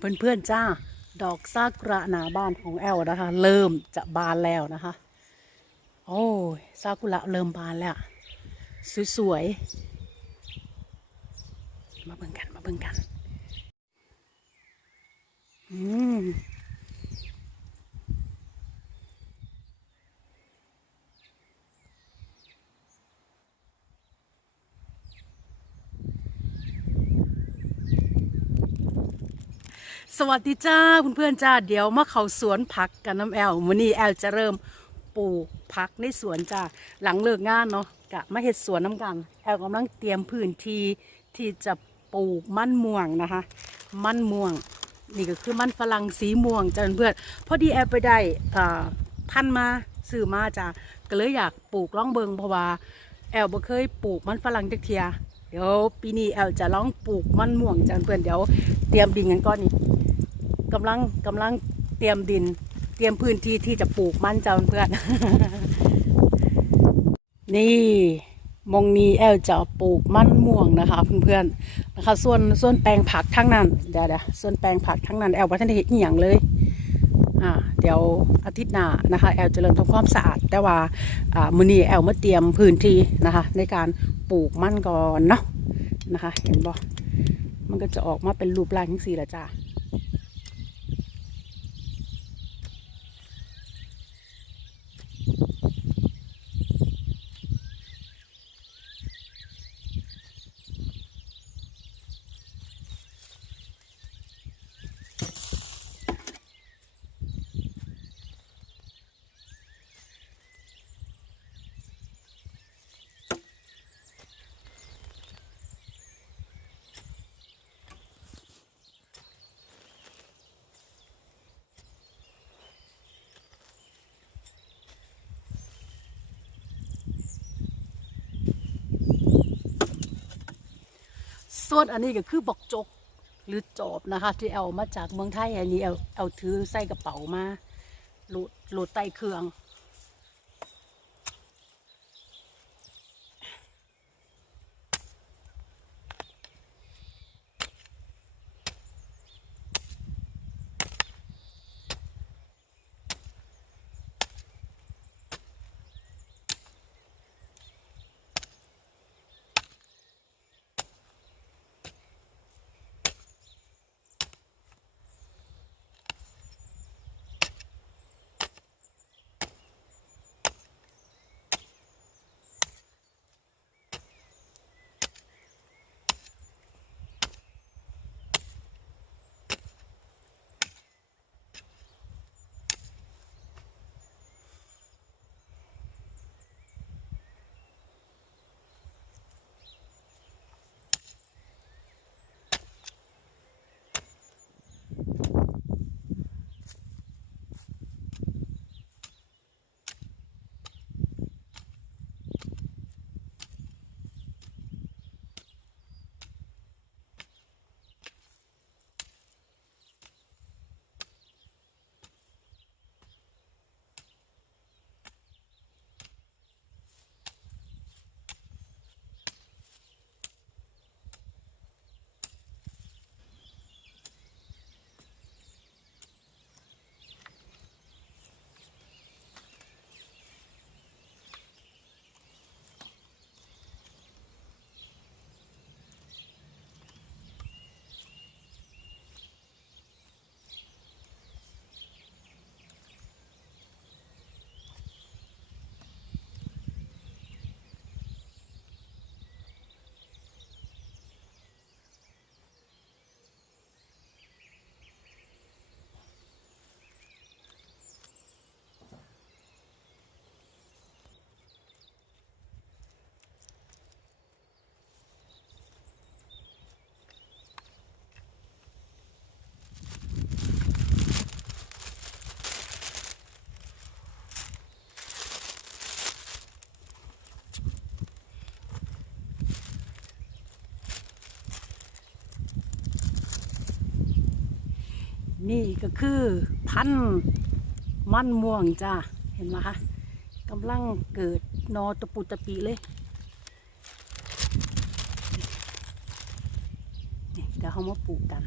เพื่อนๆจ้า ดอกซากุระหนาบ้านของแอลนะคะ เริ่มจะบานแล้วนะคะ โอ้ยซากุระเริ่มบานแล้ว สวยๆ มาเบิ่งกัน มาเบิ่งกัน อืม สวัสดีจ้าคุณเพื่อนจ้าเดี๋ยวมาเข้าสวนผักกันน้ำแอลวันนี้แอลจะเริ่มปลูกผักในสวนจ้าหลังเลิกงานเนาะกะมาเห็ดสวนน้ำกัน แอลกำลังเตรียมพื้นที่ที่จะปลูกมันม่วงนะคะ มันม่วง นี่ก็คือมันฝรั่งสีม่วงจ้าเพื่อนพอดีแอลไปได้อ่าพันมาซื้อมาจ้าก็เลยอยากปลูกล่องเบิงเพราะว่าแอลบ่เคยปลูกมันฝรั่งจักเทีย เดี๋ยวปีนี้แอลจะลองปลูกมันม่วงจ้าเพื่อนเดี๋ยวเตรียมดินกันก่อนนี่กำลังกำลังเตรียมดิน เตรียมพื้นที่ที่จะปลูกมันจ้าเพื่อน นี่มงนี้แอลจะปลูกมันม่วงนะคะเพื่อนๆนะคะส่วนส่วนแปลงผักทั้งนั้นเดี๋ยวเดี๋ยวส่วนแปลงผักทั้งนั้นแอลว่าท่านเห็นอย่างเลย เดี๋ยวอาทิตย์หน้านะคะแอลจะเริ่มทำความสะอาด แต่ว่าอ่ามือนี้แอลมาเตรียมพื้นที่นะคะ ในการปลูกมันก่อนเนาะนะคะ เห็นบ่มันก็จะออกมาเป็นรูปร่างทั้งสี่ละจ้า ส่วนอันนี้ก็คือบอกจกหรือจอบนะคะ ที่เอามาจากเมืองไทยอันนี้เอาเอาถือใส่กระเป๋ามาโหลดโหลดใต้เครื่อง นี่ก็คือพันธุ์มันม่วงจ้าเห็นไหมคะกำลังเกิดนอตะปุตะปีเลยนี่เดี๋ยวเขามาปลูกกัน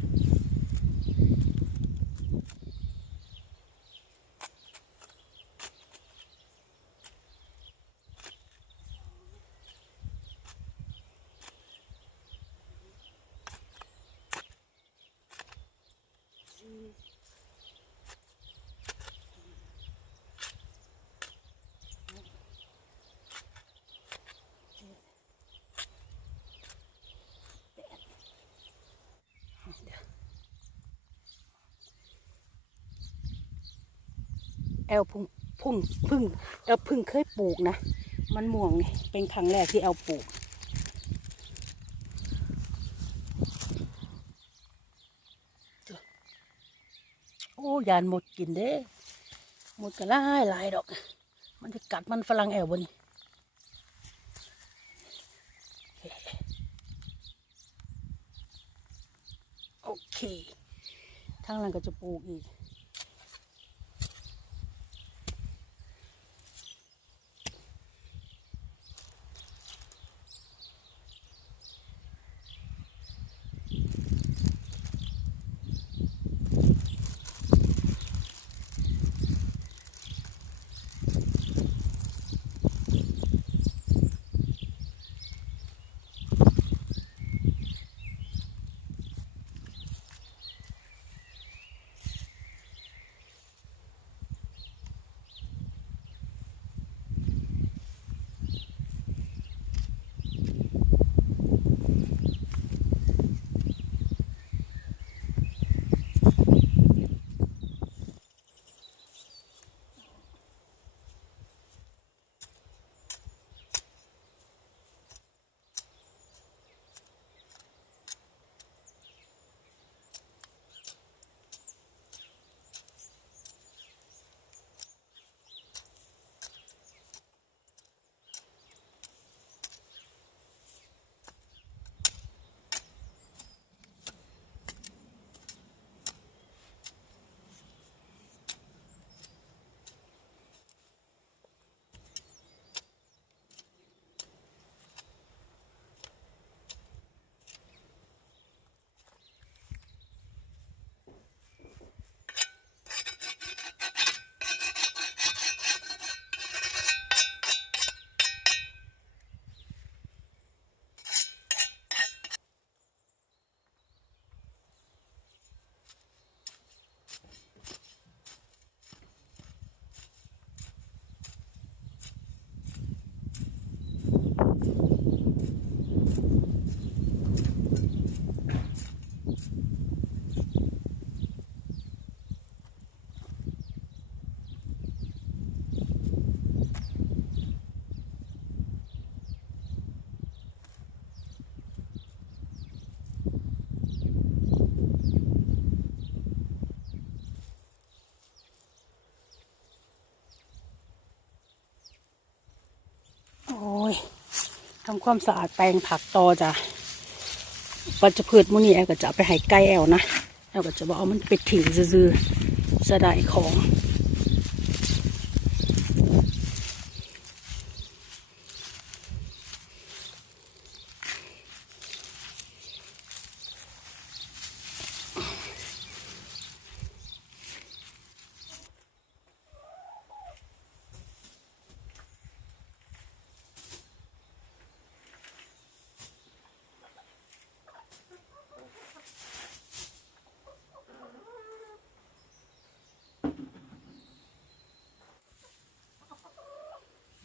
อลพุ่งพุ่งพึ่งแอลพึ่งเคยปลูกนะ มันม่วงนี่เป็นครั้งแรกที่แอลปลูก โอ้ยานหมดกินเด้หมดก็หลายหลายดอก มันจะกัดมันฝรั่งแอลบนี่โอเคทางหลังก็จะปลูกอีก ทำความสะอาดแปลงผักต่อจ้ะวัชพืชมื้อนี้แอลก็จะไปให้ไก่แอลนะแอลก็จะบอกเอามันไปถิ่งซื่อๆจะได้ของ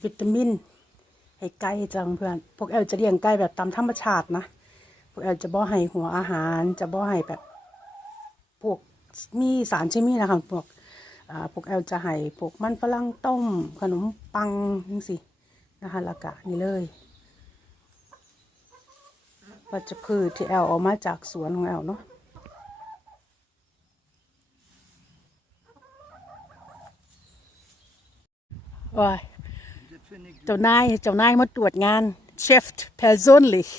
วิตามิน ให้ไก่จังเพื่อน พวกแอลจะเลี้ยงไก่แบบตามธรรมชาตินะ พวกแอลจะบ่ให้หัวอาหาร จะบ่ให้แบบพวกมีสารเคมีนะคะพวกอ่าพวกแอลจะให้พวกมันฝรั่งต้ม ขนมปังนี่สินะคะล้วก็นี่เลยวัชพืชที่แอลออกมาจากสวนของแอลเนาะว้าย เจ้านายเจ้านายมาตรวจงานเชฟ persönlich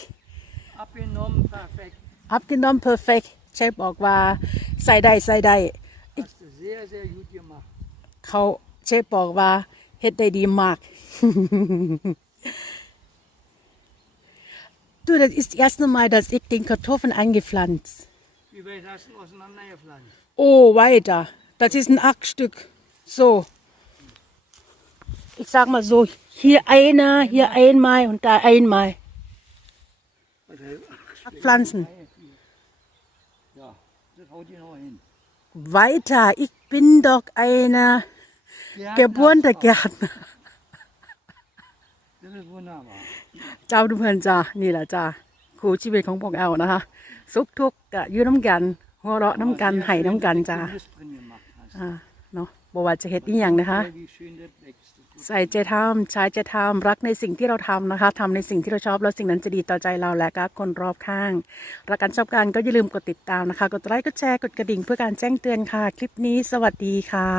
abgenommen, perfekt. abgenommen perfect เชฟบอกว่าใส่ได้ใส่ได้ Hast du sehr, sehr gut gemacht. เขาเชฟบอกว่าเฮ็ดได้ดีมาก du das ist das erste Mal dass ich den Kartoffeln eingepflanzt Wie weit hast du auseinandergepflanzt? oh weiter das ist ein Achtstück so ich sag mal so hier einer hier einmal und da einmal Was heißt, ach, abpflanzen Ja, das haut ihr noch hin. weiter ich bin doch eine gewohnte Gärtner Das ist wunderbar. เจ้าทุกเพื่อนจ้านี่แหละจ้าครูชีวิตของพวกแอลนะคะ สุขทุกข์กะอยู่น้ำกัน หัวเราะน้ำกันไห้น้ำกันจ้า Mist drin gemacht hast. อ่าเนาะบว่าจะเฮ็ดอีหยังนะคะ ใส่ใจทำใช้ใจทำรักในสิ่งที่เราทำนะคะทำในสิ่งที่เราชอบแล้วสิ่งนั้นจะดีต่อใจเราและก็คนรอบข้าง รักกันชอบกันก็อย่าลืมกดติดตามนะคะ กดไลค์กดแชร์กดกระดิ่งเพื่อการแจ้งเตือนค่ะ คลิปนี้สวัสดีค่ะ